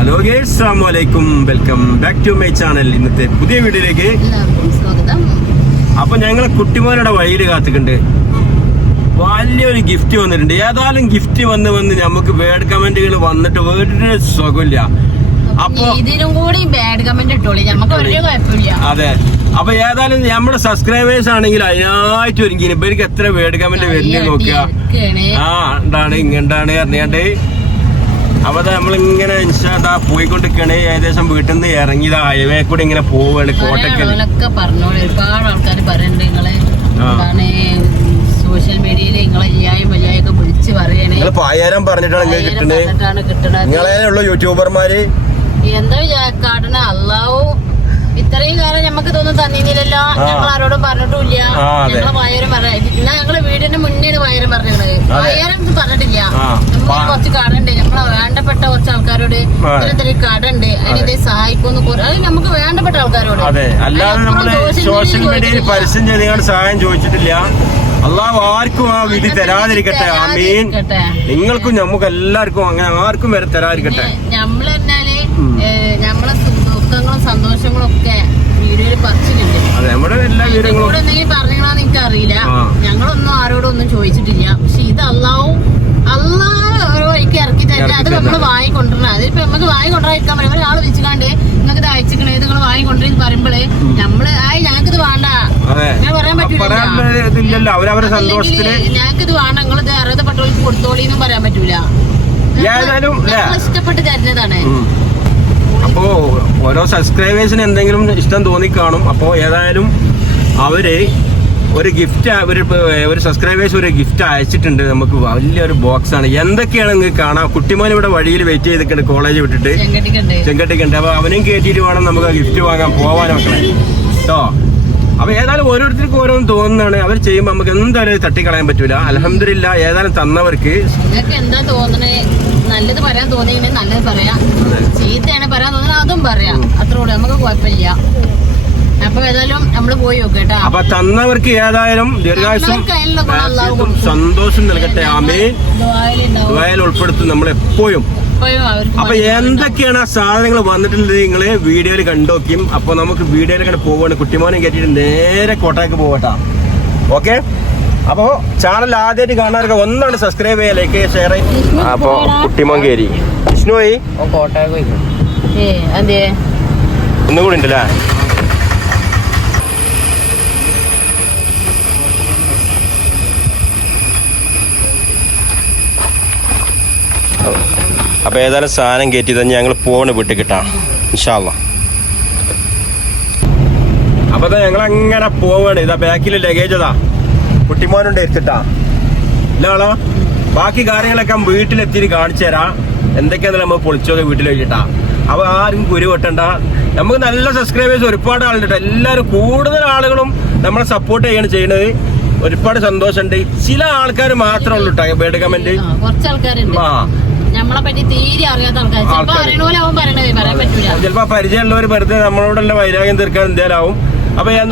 Hello guys, അസ്സലാമു അലൈക്കും. Welcome back to my channel. ഇന്നത്തെ പുതിയ വീഡിയോയിലേക്ക് സ്വാഗതം. അപ്പൊ ഞങ്ങളെ കുട്ടിമാരുടെ വഴിയിൽ കാത്തിട്ടുണ്ട്. വലിയൊരു ഗിഫ്റ്റ് വന്നിട്ടുണ്ട്. ഏതായാലും ഗിഫ്റ്റ് വന്ന് നമുക്ക് ബാഡ് കമന്റുകൾ വന്നിട്ട് വേറെ സുഖമില്ല. അപ്പൊ ഇതിനും കൂടി ബാഡ് കമന്റ് ഇട്ടോളി, നമുക്ക് ഒരു കുഴപ്പമില്ല. അതെ, അപ്പൊ ഏതായാലും നമ്മുടെ സബ്സ്ക്രൈബേഴ്സ് ആണെങ്കിൽ അതിനായിട്ട് ഒരുങ്ങി. ഇവർക്ക് എത്ര ബാഡ് കമന്റ് വരുന്നത് നോക്കുക. എന്താണ് ഇങ്ങണ്ടാണ് അറിയാണ്ട്. അപ്പൊ നമ്മളിങ്ങനെ പോയിക്കൊണ്ടിരിക്കണേ. ഏകദേശം വീട്ടിൽ നിന്ന് ഇറങ്ങിയത് ഹൈവേ കൂടെ ഇങ്ങനെ പോവാണ്. കോട്ടക്കൽ പറഞ്ഞോളൂ, ഒരുപാട് ആൾക്കാർ പറയുന്നുണ്ട് നിങ്ങള് സോഷ്യൽ മീഡിയയിൽ നിങ്ങളെ വയ്യായൊക്കെ വിളിച്ച് പറയണേ. പായാരം പറഞ്ഞിട്ടാണ് കിട്ടുന്നത്. നിങ്ങളെ യൂട്യൂബർമാര് എന്താ കാട്ടണ അള്ളാവും ഇത്രയും കാലം ഞമ്മക്ക് ഇതൊന്നും തന്നില്ലല്ലോ. ഞങ്ങൾ ആരോടും പറഞ്ഞിട്ടില്ല. ഞങ്ങളെ വയറും പറഞ്ഞ ഞങ്ങള് വീടിന്റെ മുന്നേ വയറും പറഞ്ഞത്. വയറും പറഞ്ഞിട്ടില്ല. നമുക്ക് കുറച്ച് കടണ്ട്, നമ്മളെ വേണ്ടപ്പെട്ട കുറച്ച് ആൾക്കാരോട് ഇത്തരത്തില് കടണ്ട്, അതിനെ സഹായിക്കുന്നു. അത് നമുക്ക് വേണ്ടപ്പെട്ട ആൾക്കാരോട്. അതെ, അല്ലാതെ നമ്മള് സോഷ്യൽ മീഡിയയിൽ പരസ്യം ചെയ്തുകൊണ്ട് സഹായം ചോദിച്ചിട്ടില്ല. അള്ളാഹു ആർക്കും ആ വിധി തരാതിരിക്കട്ടെ. ആമീൻ. നിങ്ങൾക്കും നമുക്ക് എല്ലാവർക്കും അങ്ങനെ ആർക്കും വരെ തരാതിരിക്കട്ടെ. നമ്മള് പറഞ്ഞാല് നമ്മളെ ദുഃഖങ്ങളും സന്തോഷങ്ങളും ഒക്കെ വീഡിയോയിൽ പറിച്ചിട്ടുണ്ട്. എന്തെങ്കിലും പറഞ്ഞാന്ന് എനിക്ക് അറിയില്ല. ഞങ്ങളൊന്നും ആരോടും ഒന്നും ചോദിച്ചിട്ടില്ല. പക്ഷെ ഇത് അള്ളാഹു ഓരോ വഴിക്ക് ഇറക്കി തരുന്നത്. അത് നമ്മള് വാങ്ങിക്കൊണ്ടിരുന്ന അതിപ്പോ നമുക്ക് വാങ്ങിക്കൊണ്ടിരിക്കാൻ പറ്റും. ഒരാൾ വിളിച്ചുകാണ്ട് നിങ്ങൾക്ക് ഇത് അയച്ചിക്കണേ, ഇത് നിങ്ങൾ വാങ്ങിക്കൊണ്ടിരുന്ന് പറയുമ്പോഴേ നമ്മള് ഞങ്ങൾക്കിത് വേണ്ട, ഞാൻ പറയാൻ പറ്റൂല. ഞങ്ങൾക്കിത് വേണ്ട, നിങ്ങളിത് അർഹതപ്പെട്ടവർക്ക് കൊടുത്തോളിന്നും പറയാൻ പറ്റൂല. ഇഷ്ടപ്പെട്ട് തരുന്നതാണ്. അപ്പോ ഓരോ സബ്സ്ക്രൈബേഴ്സിന് എന്തെങ്കിലും ഇഷ്ടം തോന്നിക്കാണും. അപ്പോ ഏതായാലും അവര് ഒരു ഗിഫ്റ്റ് ഒരു സബ്സ്ക്രൈബേഴ്സ് ഒരു ഗിഫ്റ്റ് അയച്ചിട്ടുണ്ട്. നമുക്ക് വലിയൊരു ബോക്സ് ആണ്. എന്തൊക്കെയാണ് നിങ്ങൾക്ക് കാണാം. കുട്ടിമോൻ ഇവിടെ വഴിയിൽ വെയിറ്റ് ചെയ്തിട്ടുണ്ട്, കോളേജ് വിട്ടിട്ട് ചെങ്കട്ടിക്കുണ്ട്. അപ്പൊ അവനും കയറ്റിയിട്ട് വേണം നമുക്ക് ആ ഗിഫ്റ്റ് വാങ്ങാൻ പോവാനൊക്കെ കേട്ടോ. അപ്പൊ ഏതായാലും ഓരോരുത്തർക്കും ഓരോന്നും തോന്നുന്നതാണ്. അവർ ചെയ്യുമ്പോൾ നമുക്ക് എന്തായാലും തട്ടിക്കളയാൻ പറ്റൂല. അൽഹംദുലില്ലാ, ഏതായാലും തന്നവർക്ക് എന്താ തോന്നണേ, നല്ലത് പറയാൻ തോന്നിയെങ്കിൽ നല്ലത് പറയാം, ചീത്തയാണ് പറയാൻ തോന്നുന്നത് അതും പറയാം. അത്രയോടെ നമുക്ക് കുഴപ്പമില്ല. അപ്പൊ ഏതായാലും നമ്മള് പോയി നോക്കട്ടാ. അപ്പൊ തന്നവർക്ക് ഏതായാലും ദീർഘായുസ്സും സന്തോഷം നൽകട്ടെ. ആമീൻ. ദുആയിൽ ഉൾപ്പെടുത്തും നമ്മൾ എപ്പോഴും. അപ്പൊ എന്തൊക്കെയാണ് ആ സാധനങ്ങൾ വന്നിട്ടുള്ളത് നിങ്ങള് വീഡിയോയിൽ കണ്ടുനോക്കിയും. അപ്പൊ നമുക്ക് വീഡിയോയിൽ കണ്ട് പോവാണ്. കുട്ടിമോനെ കയറ്റിട്ട് നേരെ കോട്ടയ്ക്ക് പോകട്ടാ. ഓക്കെ, അപ്പൊ ചാനൽ ആദ്യമായിട്ട് കാണാനൊക്കെ ഒന്നാണ് സബ്സ്ക്രൈബ് ചെയ്യുക, ലൈക്ക് ചെയ്യുക, ഷെയർ ചെയ്യുക. അപ്പൊ കുട്ടിമോൻ കയറി വിഷ്ണു പോയി ഒന്നും കൂടി ഉണ്ടല്ലേ. അപ്പൊ ഏതായാലും സാധനം കയറ്റി തന്നെ ഞങ്ങൾ പോണ വീട്ടിൽ കിട്ടാം ഇൻഷാ അല്ലാഹ്. അപ്പൊ ഞങ്ങൾ അങ്ങനെ പോവാണ്. ഇതാ ബാക്കിൽ ലഗേജ് അതാ കുട്ടിമോനുണ്ട് എത്തിട്ടാ. ഇല്ലാളോ ബാക്കി കാര്യങ്ങളൊക്കെ വീട്ടിലെത്തിയിട്ട് കാണിച്ചു തരാം. എന്തൊക്കെയാണെന്ന് നമ്മൾ പൊളിച്ചൊക്കെ വീട്ടിൽ വെച്ചിട്ടാ. അപ്പൊ ആരും കുരു വെട്ടണ്ട. നമുക്ക് നല്ല സബ്സ്ക്രൈബേഴ്സ് ഒരുപാട് ആളുണ്ട്. എല്ലാവരും കൂടുതൽ ആളുകളും നമ്മളെ സപ്പോർട്ട് ചെയ്യാണ് ചെയ്യുന്നത്. ഒരുപാട് സന്തോഷമുണ്ട്. ചില ആൾക്കാർ മാത്രമേ ഉള്ളൂ കേട്ടോ ബാഡ് കമന്റ്. നമ്മളെ പറ്റി തീരെ അറിയാത്ത ആൾക്കാർ ചിലപ്പോ പരിചയമുള്ളവർ വെറുതെ നമ്മളോടുള്ള വൈരാഗ്യം തീർക്കാൻ എന്തേലാവും. അപ്പൊ ഏതായാലും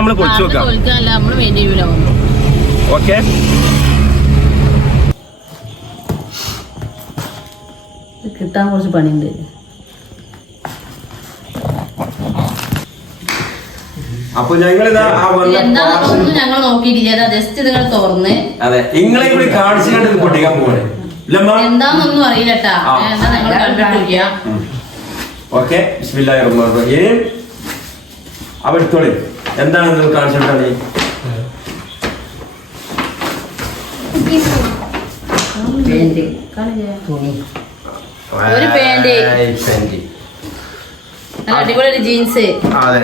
നമ്മള് പൊളിച്ചു നോക്കാം. ഓക്കെ, കിട്ടാൻ കുറച്ച് പണിയുണ്ട്. അപ്പൊ ഞങ്ങളിതാ ഞങ്ങൾ നോക്കിയിട്ടില്ല, ജസ്റ്റ് നിങ്ങൾ തുറന്ന് അതെ നിങ്ങളെ കൂടി കാണിച്ചു പൊട്ടിക്കാൻ പോകണേ. എന്താന്നൊന്നും അറിയില്ലട്ടാ, എന്താ ഞങ്ങൾ കണ്ടിട്ടില്ല. ഓക്കെ, ബിസ്മില്ലാഹിർ റഹ്മാനിർ റഹീം. അപ്പൊ എടുത്തോളി, എന്താണെന്ന് കാണിച്ചിട്ടാണ്. ഒരു പാന്റ്, അടിപൊളി ഒരു ജീൻസ്. അതെ,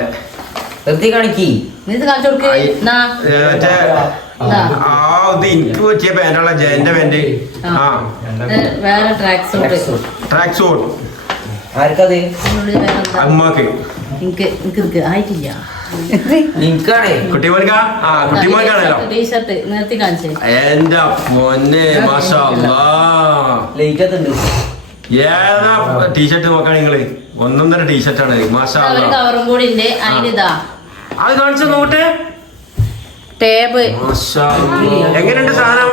ഇത് കാണിച്ചു കൊടുക്ക്. എനിക്ക് പറ്റിയ പാന്റുള്ള ജയന്റെ പാന്റ്. വേറെ ട്രാക്ക് സൂട്ട് അമ്മക്ക് ആയിട്ടില്ല. കുട്ടിമോൻക്കാണല്ലോ ടീഷർട്ട് നിർത്തി കാണിച്ചേ. എന്റെ പൊന്നെ മാഷാ അല്ലാഹ്. ഏതാ ടീഷർട്ട് നോക്കാണ് നിങ്ങള്? 1.5 ടീഷർട്ടാണ്. മാഷാ അല്ലാഹ്. കവറും കൂടി ഉണ്ട് അതിലിതാ. അത് കാണിച്ചു നോട്ടെ. ടേബ് എങ്ങനെയുണ്ട് സാധനം?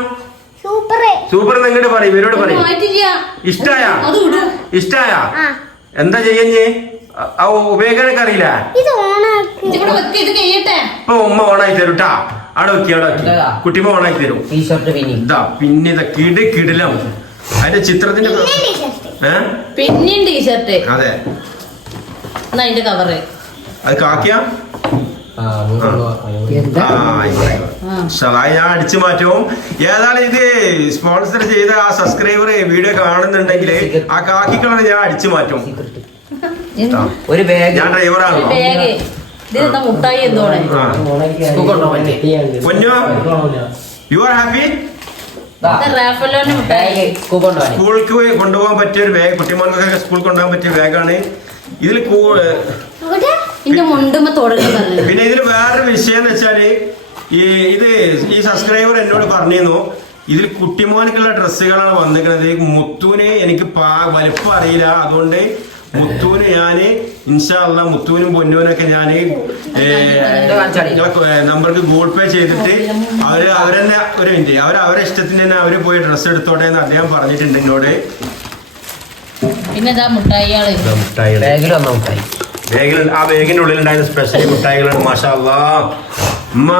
സൂപ്പർ ഇങ്ങോട്ട് പറയും, ഇവരോട് പറയും. ഇഷ്ടായ എന്താ ചെയ്യഞ്ഞ് ഉപയോഗിക്കാനൊക്കെ അറിയില്ല. ഇപ്പൊ ഉമ്മ ഓണാക്കി തരും ട്ടാ. അവിടെ വെക്കി കുട്ടിമ്മ ഓണാക്കി തരും. ഇതാ പിന്നെ ഇതാ കിടിലം അതിന്റെ ചിത്രത്തിന്റെ പിന്നെയും ടീഷർട്ട്. അതെ അതിന്റെ കവറ് അത് കാക്കിയാ ഞാൻ അടിച്ചു മാറ്റവും. ഏതാണ് ഇത് സ്പോൺസർ ചെയ്ത ആ സബ്സ്ക്രൈബർ വീഡിയോ കാണുന്നുണ്ടെങ്കിൽ ആ കാക്കിക്കളാണ് ഞാൻ അടിച്ചു മാറ്റും. ഒരു ബാഗ്, ഞാൻ ഡ്രൈവറാണ്. മുട്ടായി എന്തോടെ യു ആർ ഹാപ്പി? സ്കൂൾക്ക് കൊണ്ടുപോകാൻ പറ്റിയ ഒരു ബാഗ്, കുട്ടിമാർക്കൊക്കെ സ്കൂളിൽ കൊണ്ടുപോകാൻ പറ്റിയ ബാഗാണ്. ഇതിൽ പിന്നെ ഇതിൽ വേറൊരു വിഷയം എന്ന് വെച്ചാല് ഈ സബ്സ്ക്രൈബർ എന്നോട് പറഞ്ഞിരുന്നു ഇതിൽ കുട്ടിമോനിക്കുള്ള ഡ്രസ്സുകളാണ് വന്നിരിക്കുന്നത്. മുത്തൂന് എനിക്ക് വലിപ്പം അറിയില്ല, അതുകൊണ്ട് മുത്തൂന് ഞാന് ഇൻഷാ അല്ലാഹ് മുത്തൂനും പൊന്നൂനൊക്കെ ഞാന് നമ്പർക്ക് ഗൂഗിൾ പേ ചെയ്തിട്ട് അവരെന്നെ ഒരു മിനിറ്റ് അവരെ ഇഷ്ടത്തിന് തന്നെ അവര് പോയി ഡ്രസ്സ് എടുത്തോട്ടെ എന്ന് അദ്ദേഹം പറഞ്ഞിട്ടുണ്ട് എന്നോട്. പിന്നെ ആ ബാഗിന്റെ ഉള്ളിൽ ഉണ്ടായിരുന്ന സ്പെഷ്യൽ മുട്ടായികളാണ്. മാഷാ അല്ലാഹ്. ഉമ്മ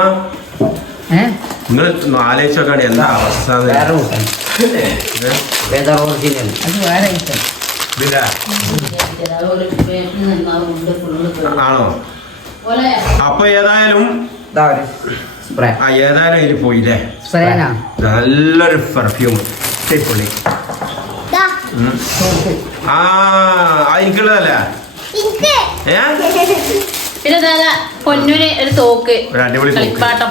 നിങ്ങൾ ആലോചിച്ച് നോക്കാണ് എന്താ അവസ്ഥ. ആണോ? അപ്പൊ ഏതായാലും ഇതിൽ പോയില്ലേ, നല്ലൊരു പെർഫ്യൂം പൊളി. എനിക്കുള്ളതല്ല. പിന്നെ പൊന്നൂന് ഒരു തോക്ക്, അടിപൊളി കളിപ്പാട്ടം.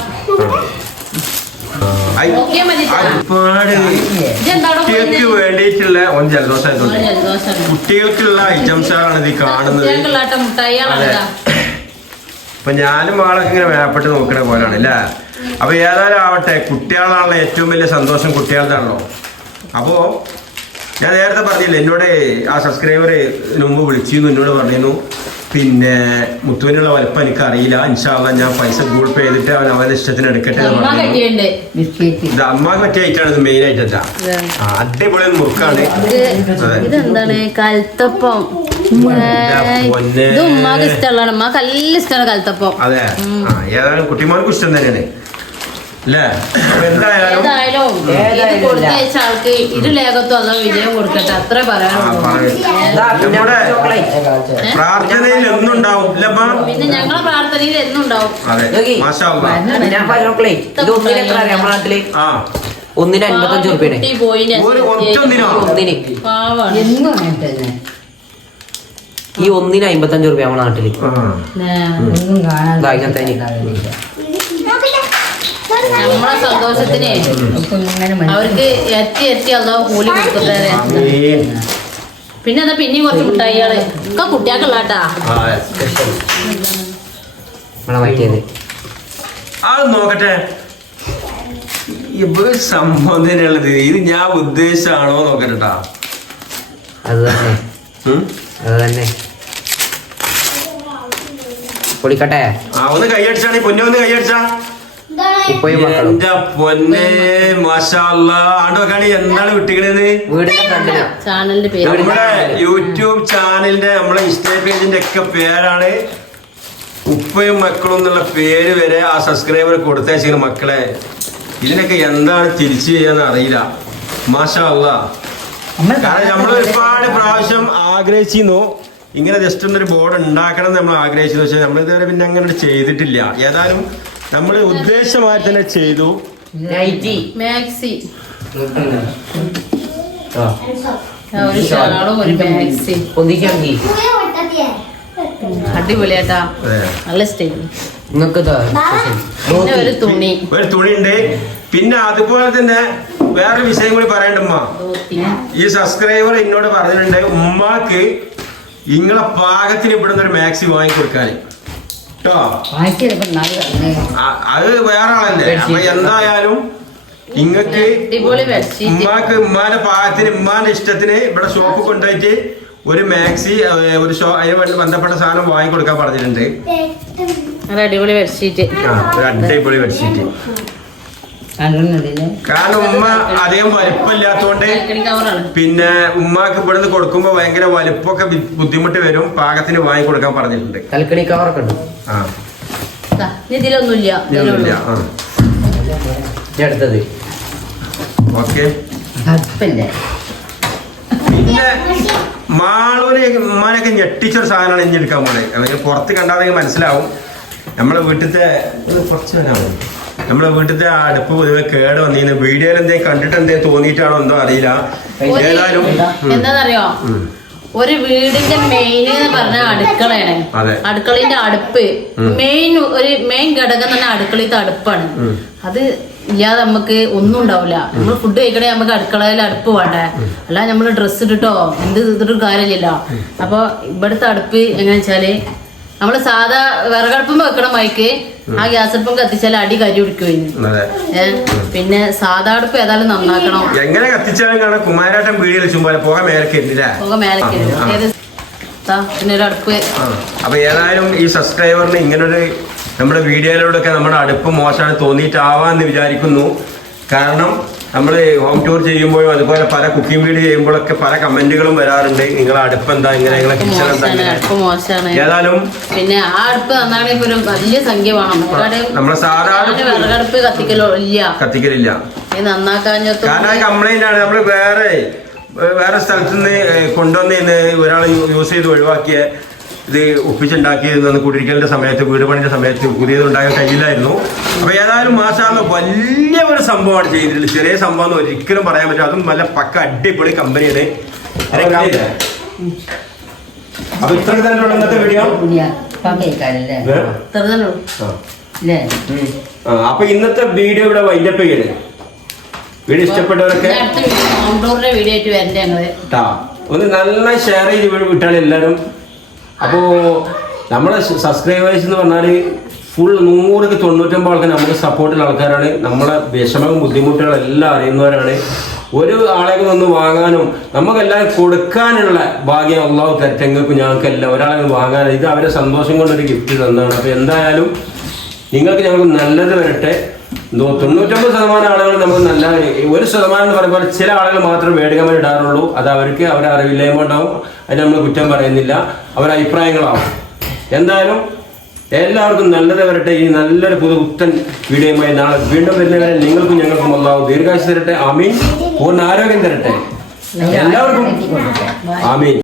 കുട്ടികൾക്ക് വേണ്ടിയിട്ടുള്ള ജലദോഷം, കുട്ടികൾക്കുള്ള ഐറ്റംസാണ് ഇത് കാണുന്നത്. ഇപ്പൊ ഞാനും ആളൊക്കെ ഇങ്ങനെ മേപ്പെട്ട് നോക്കണ പോലാണ് അല്ലേ. അപ്പൊ ഏതായാലും ആവട്ടെ, കുട്ടികളാണല്ലോ ഏറ്റവും വലിയ സന്തോഷം, കുട്ടികളുടെയാണല്ലോ. അപ്പോ ഞാൻ നേരത്തെ പറഞ്ഞില്ലേ, എന്നോട് ആ സബ്സ്ക്രൈബർ മുമ്പ് വിളിച്ചിരുന്നു, എന്നോട് പറഞ്ഞിരുന്നു പിന്നെ മുത്തുവിനുള്ള വലിപ്പം എനിക്ക് അറിയില്ല, ഇൻഷാ അല്ലാഹ് ഞാൻ പൈസ ഗൂഗിൾ പേ ചെയ്തിട്ട് അവന്റെ ഇഷ്ടത്തിന് എടുക്കട്ടെ എന്ന് പറഞ്ഞു. ഇത് അമ്മക്ക് പറ്റിയ ഐറ്റാണ്, ഇത് മെയിൻ ആയിട്ട്. അടിപൊളി മുറുക്കാണ്. ഇതെന്താണ്? കൽത്തപ്പം. ഇത് ഉമ്മാക്ക് ഇഷ്ടമുള്ളതാണ്, ഉമ്മാക്ക് നല്ല ഇഷ്ടമാണ് കൽത്തപ്പം. അതെ, ഏതായാലും കുട്ടിമാർക്കും ഇഷ്ടം തന്നെയാണ് അല്ലേ. ഏതായാലും ഇത് കൊടുത്തയച്ച ആൾക്ക് ഇരു ലേഖത്തും അതോ വിജയം കൊടുക്കട്ടെ, അത്ര പറയാനുള്ളൂ. പ്രാർത്ഥനയിൽ എന്നുണ്ടാവും. പിന്നെ ഞങ്ങളെ പ്രാർത്ഥനയിൽ എന്നുണ്ടാവും. ഒന്നിന് 55 രൂപയാണ്. ഈ ഒന്നിന് 55 രൂപ നമ്മളെ നാട്ടില്. നമ്മളെ സന്തോഷത്തിന് അവർക്ക് എത്തി അല്ലാതെ കൂലി കൊടുക്കട്ടെ. പിന്നെ എന്താ പിന്നെയും കുറച്ച് മുട്ടായികള് ഒക്കെ കുട്ടിയാക്കുള്ളാട്ടാ. അത് നോക്കട്ടെ സംഭവം തന്നെയുള്ളത്. ഇത് ഞാൻ ഉദ്ദേശിച്ചാണോ നോക്കട്ടാ. അത് തന്നെ പൊളിക്കട്ടെ. ഒന്ന് കൈയടിച്ചാണ് പൊന്നെ, ഒന്ന് കൈയടിച്ചാ. എന്റെ പൊന്നെ മാഷാ അല്ലാഹ്. ആണ്ടോക്കാണ് എന്താണ് വിട്ടിക്കണത്? നമ്മുടെ യൂട്യൂബ് ചാനലിന്റെ നമ്മളെ ഇൻസ്റ്റാ പേജിന്റെ ഒക്കെ പേരാണ് ഉപ്പയും മക്കളും എന്നുള്ള പേര് വരെ ആ സബ്സ്ക്രൈബർ കൊടുത്തയച്ചിരുന്നു. മക്കളെ ഇതിനൊക്കെ എന്താണ് തിരിച്ചു ചെയ്യാന്ന് അറിയില്ല. മാഷാ അല്ലാഹ്. കാരണം നമ്മൾ ഒരുപാട് പ്രാവശ്യം ആഗ്രഹിച്ചിരുന്നു ഇങ്ങനെ ജസ്റ്റ് ഒന്നൊരു ബോർഡ് ഉണ്ടാക്കണം എന്ന് നമ്മൾ ആഗ്രഹിച്ചെന്ന് വെച്ചാൽ നമ്മൾ ഇതുവരെ പിന്നെ അങ്ങനെ ചെയ്തിട്ടില്ല. ഏതായാലും നമ്മൾ ഉദ്ദേശമായി തന്നെ ചെയ്തു. അടിപൊളിയാട്ടാ, നല്ല സ്റ്റൈൽ. ഒരു തുണി ഉണ്ട്. പിന്നെ അതുപോലെ തന്നെ വേറെ വിഷയം കൂടി പറയണ്ടമ്മ. ഈ സബ്സ്ക്രൈബർ എന്നോട് പറഞ്ഞിട്ടുണ്ട് ഉമ്മാക്ക് നിങ്ങളെ പാകത്തിന് ഇവിടുന്ന് ഒരു മാക്സി വാങ്ങിക്കൊടുക്കാൻ കേട്ടോ. അത് വേറെ ആളല്ലേ. അപ്പൊ എന്തായാലും ഇങ്ങക്ക് ഉമ്മാക്ക് ഉമ്മാന്റെ പാകത്തിന് ഉമ്മാന്റെ ഇഷ്ടത്തിന് ഇവിടെ ഷോപ്പ് കൊണ്ടുപോയിട്ട് ഒരു മാക്സി ഒരു അതിന് ബന്ധപ്പെട്ട സാധനം വാങ്ങിക്കൊടുക്കാൻ പറഞ്ഞിട്ടുണ്ട്. അടിപൊളി ബെഡ്ഷീറ്റ്. ഒരു അടിപൊളി ബെഡ്ഷീറ്റ്. കാരണം ഉമ്മ അധികം വലിപ്പമില്ലാത്തോണ്ട് പിന്നെ ഉമ്മാക്ക് ഇവിടുന്ന് കൊടുക്കുമ്പോ ഭയങ്കര വലിപ്പമൊക്കെ ബുദ്ധിമുട്ട് വരും. പാകത്തിന് വാങ്ങി കൊടുക്കാൻ പറഞ്ഞിട്ടുണ്ട്. കൽക്കടി കവറൊക്കെ ഉണ്ട്. ഇതിലൊന്നുമില്ല. അടുത്തത് ഓക്കെ. പിന്നെ മാളൂര് ഉമ്മാനൊക്കെ ഞെട്ടിച്ചൊരു സാധനമാണ് ഇനി എടുക്കാൻ പോലെ. പുറത്ത് കണ്ടാൽ മനസ്സിലാവും. നമ്മളെ വീട്ടിലത്തെ അടുപ്പ് പൊതുവെ കേട് വന്നിരുന്നു. വീഡിയോയിൽ എന്തെങ്കിലും കണ്ടിട്ട് എന്തെങ്കിലും തോന്നിയിട്ടാണോ എന്തോ അറിയില്ല. ഏതായാലും എന്താണെന്നറിയോ, ഒരു വീടിന്റെ മെയിൻ എന്ന് പറഞ്ഞ അടുക്കളയാണ്. അടുക്കളന്റെ അടുപ്പ് മെയിൻ ഘടകം തന്നെ അടുക്കളത്തെ അടുപ്പാണ്. അത് ഇല്ലാതെ നമുക്ക് ഒന്നും ഉണ്ടാവില്ല. നമ്മൾ ഫുഡ് കഴിക്കണേ നമുക്ക് അടുക്കളയിൽ അടുപ്പ് വേണ്ടേ, അല്ല നമ്മള് ഡ്രസ്സ് ഇട്ടിട്ടോ എന്ത് ചെയ്തിട്ടും കാര്യമില്ല. അപ്പൊ ഇവിടുത്തെ അടുപ്പ് എങ്ങനെ വെച്ചാല് നമ്മള് സാധാ വിറകടുപ്പം വെക്കണം മൈക്ക്, ആ ഗ്യാസ് അടുപ്പം കത്തിച്ചാൽ അടി കരി പിടിക്കുമായിരുന്നു. പിന്നെ സാധാ അടുപ്പ് ഏതായാലും നന്നാക്കണം. എങ്ങനെ കത്തിച്ചാലും കാണാം കുമാരേട്ടൻ വീഡിയോ വെച്ചുമ്പോൾ പുക മേലക്കില്ല. പിന്നെ ഒരു അടുപ്പ്. അപ്പൊ ഏതായാലും ഈ സബ്സ്ക്രൈബറിന് ഇങ്ങനൊരു നമ്മുടെ വീഡിയോയിലൂടെയൊക്കെ നമ്മുടെ അടുപ്പ് മോശമാണ് തോന്നിയിട്ടാവാന്ന് വിചാരിക്കുന്നു. കാരണം നമ്മൾ ഹോം ടൂർ ചെയ്യുമ്പോഴും അതുപോലെ പല കുക്കിംഗ് വീഡിയോ ചെയ്യുമ്പോഴൊക്കെ പല കമന്റുകളും വരാറുണ്ട്. നിങ്ങളെ അടുപ്പ് എന്താ ഇങ്ങനെ, നിങ്ങളെ കിച്ചൺ എന്താ മോശമാണ്. ഏതായാലും പിന്നെ ആ അടുപ്പ് നന്നാണെങ്കിൽ ഒരു വലിയ സംഖ്യ വേണം. നമ്മളെ സാധാരണ വിറകടുപ്പ് കത്തിക്കലില്ല. കാരണം കംപ്ലൈന്റ് ആണ്. നമ്മൾ വേറെ സ്ഥലത്ത് നിന്ന് കൊണ്ടുവന്ന് ഒരാൾ യൂസ് ചെയ്ത് ഒഴിവാക്കിയ ഇത് ഒപ്പിച്ചുണ്ടാക്കിയതെന്ന് കുടിരിക്കലിന്റെ സമയത്ത്, വീട് പണിന്റെ സമയത്ത് പുതിയത് ഉണ്ടാക്കാൻ കഴിയില്ലായിരുന്നു. അപ്പൊ ഏതായാലും മാഷാഅല്ലാ വലിയ ഒരു സംഭവമാണ് ചെയ്തിട്ടുള്ളത്. ചെറിയ സംഭവം എന്ന് ഒരിക്കലും പറയാൻ പറ്റില്ല. അതും നല്ല പക്ക അടിപൊളി കമ്പനിയാണ്. അപ്പൊ ഇത്ര തന്നെ ഇന്നത്തെ വീഡിയോ. അപ്പൊ ഇന്നത്തെ വീഡിയോ ഇവിടെ വൈൻഡപ്പ് ചെയ്യണേ. വീഡിയോ ഇഷ്ടപ്പെട്ടവരൊക്കെ ഒന്ന് നല്ല ഷെയർ ചെയ്ത് വിട്ടാണ് എല്ലാവരും. അപ്പോ നമ്മളെ സബ്സ്ക്രൈബേഴ്സ് എന്ന് പറഞ്ഞാൽ ഫുൾ 100-99 ആൾക്കാർ നമുക്ക് സപ്പോർട്ടുള്ള ആൾക്കാരാണ്. നമ്മളെ വിഷമവും ബുദ്ധിമുട്ടുകളും എല്ലാം അറിയുന്നവരാണ്. ഒരു ആളെ ഒന്ന് വാങ്ങാനും നമുക്കെല്ലാം കൊടുക്കാനുള്ള ഭാഗ്യം അള്ളാഹു തരട്ടെങ്ങൾക്കും ഞങ്ങൾക്കെല്ലാം ഒരാളെ വാങ്ങാനും ഇത് അവരെ സന്തോഷം കൊണ്ടൊരു ഗിഫ്റ്റ് തന്നതാണ്. അപ്പോൾ എന്തായാലും നിങ്ങൾക്ക് ഞങ്ങൾക്ക് നല്ലത് വരട്ടെ. 99% ആളുകൾ നമുക്ക് നല്ല 1% എന്ന് പറയുമ്പോൾ ചില ആളുകൾ മാത്രം വേടിക്കാൻ വേണ്ടി ഇടാറുള്ളൂ. അത് അവർക്ക് അവരെ അറിവില്ലായ്മ ഉണ്ടാവും. അതിന് നമ്മൾ കുറ്റം പറയുന്നില്ല, അവരുടെ അഭിപ്രായങ്ങളാവും. എന്തായാലും എല്ലാവർക്കും നല്ലത് വരട്ടെ. ഈ നല്ലൊരു പുതുപുത്തൻ വീഡിയോയുമായി നാളെ വീണ്ടും വരുന്നവരെ നിങ്ങൾക്കും ഞങ്ങൾക്കും അല്ലാഹു ദീർഘായുസ്സ് തരട്ടെ. ആമീൻ. പൂർണ്ണ ആരോഗ്യം തരട്ടെ എല്ലാവർക്കും. ആമീൻ.